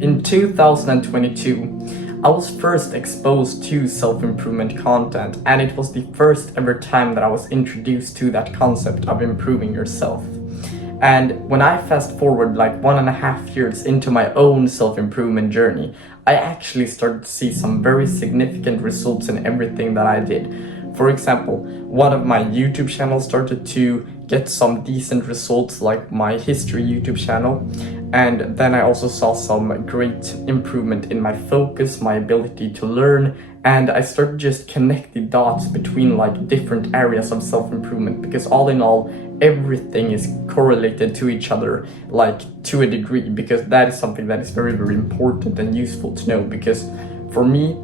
In 2022, I was first exposed to self-improvement content, and it was the first ever time that I was introduced to that concept of improving yourself. And when I fast forward like 1.5 years into my own self-improvement journey, I actually started to see some very significant results in everything that I did. For example, one of my YouTube channels started to get some decent results, like my history YouTube channel. And then I also saw some great improvement in my focus, my ability to learn, and I started just connecting dots between like different areas of self-improvement, because all in all, everything is correlated to each other, like to a degree, because that is something that is very, very important and useful to know. Because for me,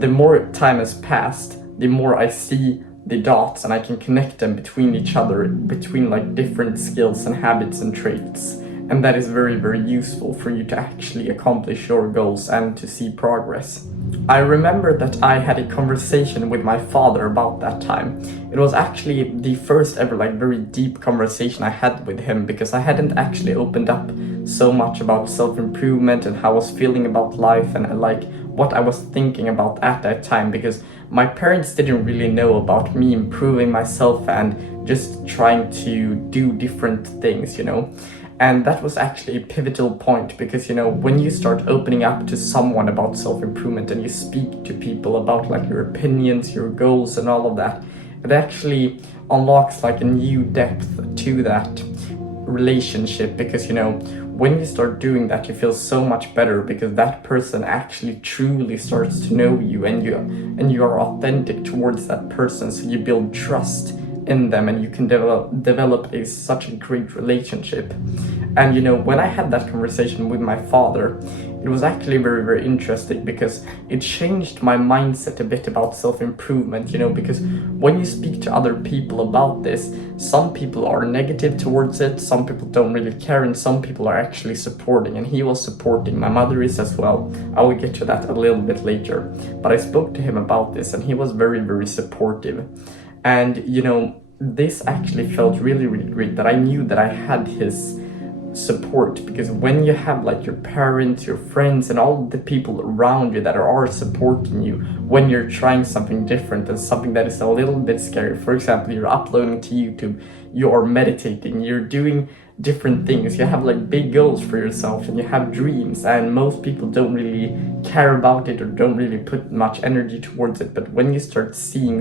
the more time has passed, the more I see the dots and I can connect them between each other, between like different skills and habits and traits. And that is very, very useful for you to actually accomplish your goals and to see progress. I remember that I had a conversation with my father about that time. It was actually the first ever like very deep conversation I had with him, because I hadn't actually opened up so much about self-improvement and how I was feeling about life and like what I was thinking about at that time, because my parents didn't really know about me improving myself and just trying to do different things, And that was actually a pivotal point, because when you start opening up to someone about self-improvement and you speak to people about like your opinions, your goals and all of that, it actually unlocks like a new depth to that relationship. Because when you start doing that, you feel so much better, because that person actually truly starts to know you, and you are authentic towards that person, so you build trust in them and you can develop such a great relationship. And when I had that conversation with my father, it was actually very, very interesting, because it changed my mindset a bit about self-improvement, because when you speak to other people about this, some people are negative towards it, some people don't really care, and some people are actually supporting. And he was supporting, my mother is as well. I will get to that a little bit later, but I spoke to him about this and he was very, very supportive. And this actually felt really, really great, that I knew that I had his support, because when you have like your parents, your friends and all the people around you that are supporting you when you're trying something different and something that is a little bit scary, for example, you're uploading to YouTube, you are meditating, you're doing different things, you have like big goals for yourself and you have dreams, and most people don't really care about it or don't really put much energy towards it. But when you start seeking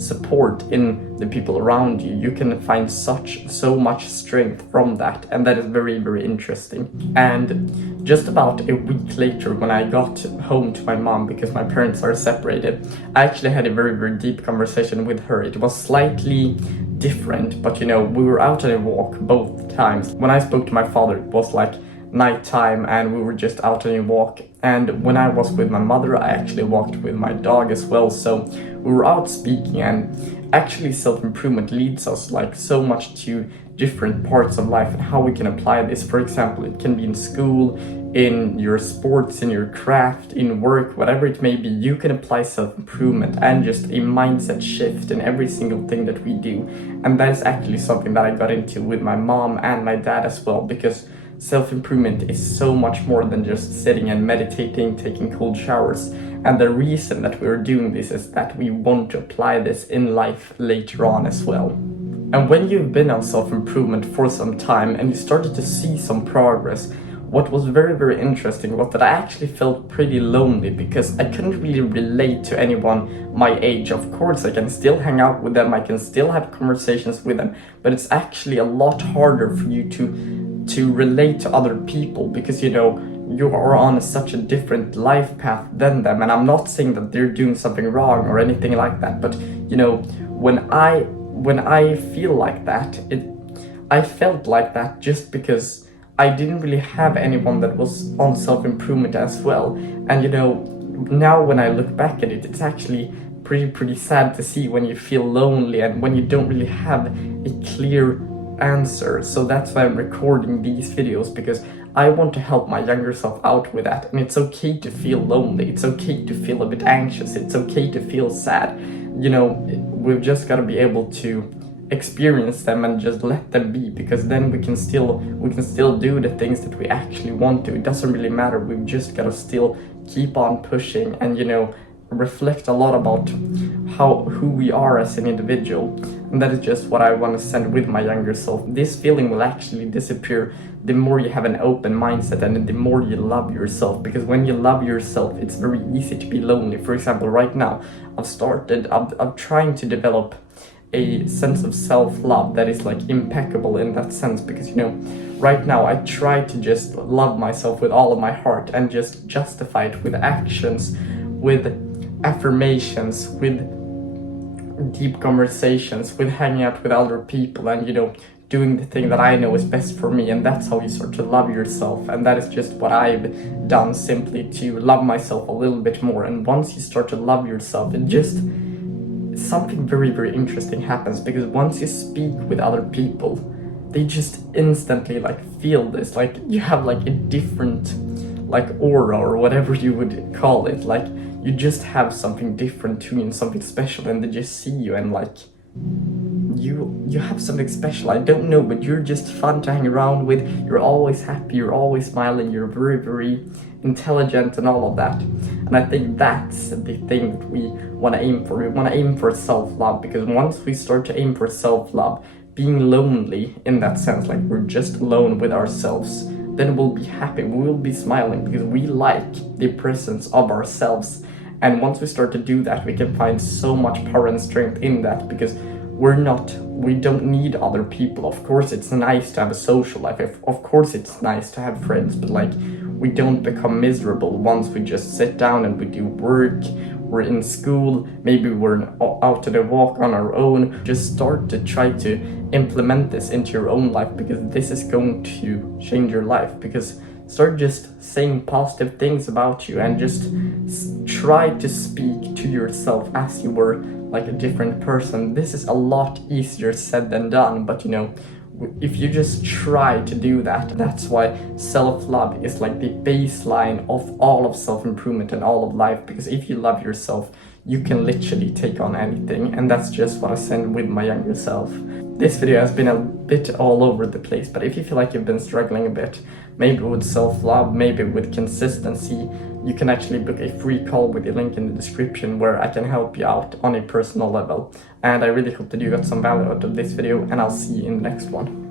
support in the people around you, you can find so much strength from that, and that is very, very interesting. And just about a week later, when I got home to my mom, because my parents are separated, I actually had a very, very deep conversation with her. It was slightly different, but we were out on a walk both times. When I spoke to my father, it was like nighttime and we were just out on a walk. And when I was with my mother, I actually walked with my dog as well. So we were out speaking, and actually self-improvement leads us like so much to different parts of life and how we can apply this. For example, it can be in school, in your sports, in your craft, in work, whatever it may be. You can apply self-improvement and just a mindset shift in every single thing that we do. And that is actually something that I got into with my mom and my dad as well, because self-improvement is so much more than just sitting and meditating, taking cold showers. And the reason that we're doing this is that we want to apply this in life later on as well. And when you've been on self-improvement for some time and you started to see some progress, what was very, very interesting was that I actually felt pretty lonely, because I couldn't really relate to anyone my age. Of course, I can still hang out with them, I can still have conversations with them, but it's actually a lot harder for you to relate to other people, because you are on such a different life path than them. And I'm not saying that they're doing something wrong or anything like that, but when I feel like that, I felt like that just because I didn't really have anyone that was on self-improvement as well. And now when I look back at it, it's actually pretty sad to see when you feel lonely and when you don't really have a clear answer. So that's why I'm recording these videos, because I want to help my younger self out with that. And it's okay to feel lonely, it's okay to feel a bit anxious, it's okay to feel sad. We've just got to be able to experience them and just let them be, because then we can still do the things that we actually want to. It doesn't really matter. We've just gotta still keep on pushing and, you know, reflect a lot about who we are as an individual. And that is just what I want to send with my younger self. This feeling will actually disappear the more you have an open mindset and the more you love yourself, because when you love yourself, it's very easy to be lonely. For example, right now I'm trying to develop a sense of self-love that is like impeccable in that sense, because, you know, right now I try to just love myself with all of my heart and just justify it with actions, with affirmations, with deep conversations, with hanging out with other people, and, you know, doing the thing that I know is best for me. And that's how you start to love yourself. And that is just what I've done, simply to love myself a little bit more. And once you start to love yourself, it just, something very, very interesting happens, because once you speak with other people, they just instantly like feel this, like you have like a different like aura or whatever you would call it, like you just have something different to you and something special, and they just see you and like you have something special. I don't know, but you're just fun to hang around with. You're always happy, you're always smiling, you're very, very intelligent and all of that. And I think that's the thing that we want to aim for. We want to aim for self-love, because once we start to aim for self-love, being lonely in that sense, like we're just alone with ourselves, then we'll be happy, we will be smiling, because we like the presence of ourselves. And once we start to do that, we can find so much power and strength in that, because we don't need other people. Of course it's nice to have a social life, of course it's nice to have friends, but like we don't become miserable once we just sit down and we do work, we're in school, maybe we're out on a walk on our own. Just start to try to implement this into your own life, because this is going to change your life. Because start just saying positive things about you and just try to speak to yourself as you were like a different person. This is a lot easier said than done, but you know, if you just try to do that, that's why self-love is like the baseline of all of self-improvement and all of life. Because if you love yourself, you can literally take on anything, and that's just what I send with my younger self. This video has been a bit all over the place, but if you feel like you've been struggling a bit, maybe with self-love, maybe with consistency, you can actually book a free call with the link in the description, where I can help you out on a personal level. And I really hope that you got some value out of this video, and I'll see you in the next one.